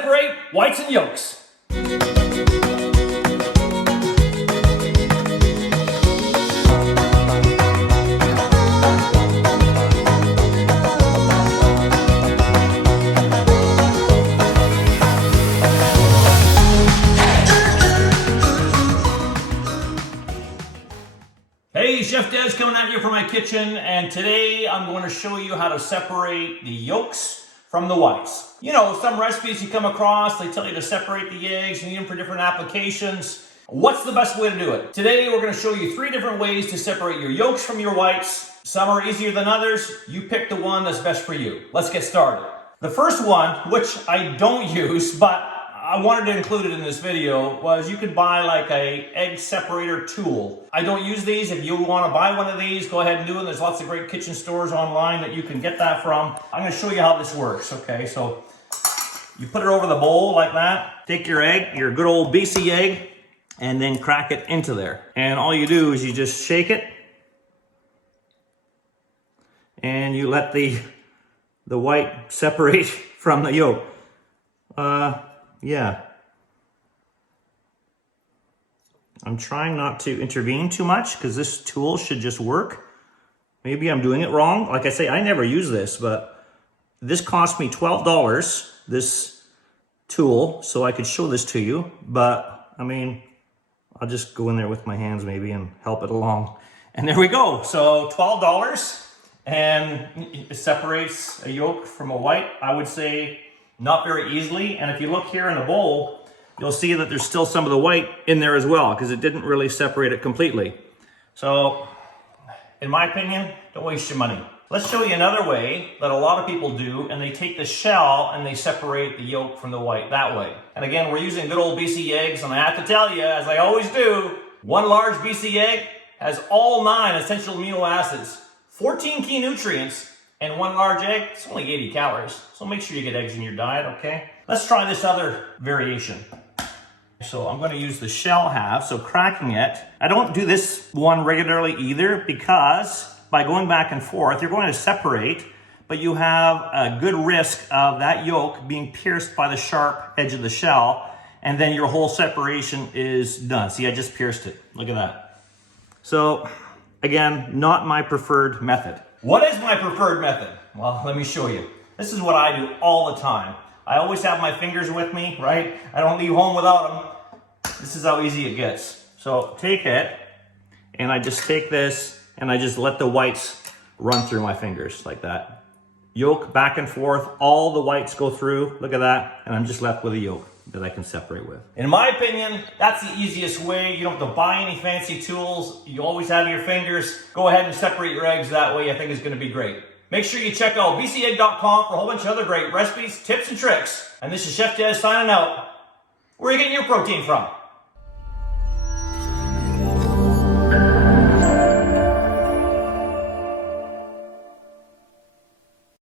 separate whites and yolks. Hey, Chef Des coming at you from my kitchen, and today I'm going to show you how to separate the yolks from the whites. You know, some recipes you come across, they tell you to separate the eggs, you need them for different applications. What's the best way to do it? Today we're going to show you 3 different ways to separate your yolks from your whites. Some are easier than others. You pick the one that's best for you. Let's get started. The first one, which I don't use, but I wanted to include it in this video, was you could buy like a egg separator tool. I don't use these. If you want to buy one of these, go ahead and do it. There's lots of great kitchen stores online that you can get that from. I'm going to show you how this works. Okay, so you put it over the bowl like that. Take your egg, your good old BC egg, and then crack it into there. And all you do is you just shake it, and you let the white separate from the yolk. Yeah. I'm trying not to intervene too much because this tool should just work. Maybe I'm doing it wrong. Like I say, I never use this, but this cost me $12, this tool, so I could show this to you. But, I mean, I'll just go in there with my hands maybe and help it along. And there we go. So $12, and it separates a yolk from a white. I would say not very easily, and if you look here in the bowl, you'll see that there's still some of the white in there as well, because it didn't really separate it completely. So, in my opinion, don't waste your money. Let's show you another way that a lot of people do, and they take the shell and they separate the yolk from the white that way. And again, we're using good old BC eggs, and I have to tell you, as I always do, one large BC egg has all 9 essential amino acids, 14 key nutrients, and one large egg, it's only 80 calories. So make sure you get eggs in your diet, okay? Let's try this other variation. So I'm going to use the shell half, so cracking it. I don't do this one regularly either, because by going back and forth, you're going to separate, but you have a good risk of that yolk being pierced by the sharp edge of the shell, and then your whole separation is done. See, I just pierced it. Look at that. So again, not my preferred method. What is my preferred method? Well, let me show you. This is what I do all the time. I always have my fingers with me, right? I don't leave home without them. This is how easy it gets. So take it, and I just take this, and I just let the whites run through my fingers like that. Yolk back and forth, all the whites go through. Look at that, and I'm just left with a yolk that I can separate with. In my opinion, that's the easiest way. You don't have to buy any fancy tools. You always have your fingers. Go ahead and separate your eggs that way. I think it's going to be great. Make sure you check out bcegg.com for a whole bunch of other great recipes, tips, and tricks. And this is Chef Des signing out. Where are you getting your protein from?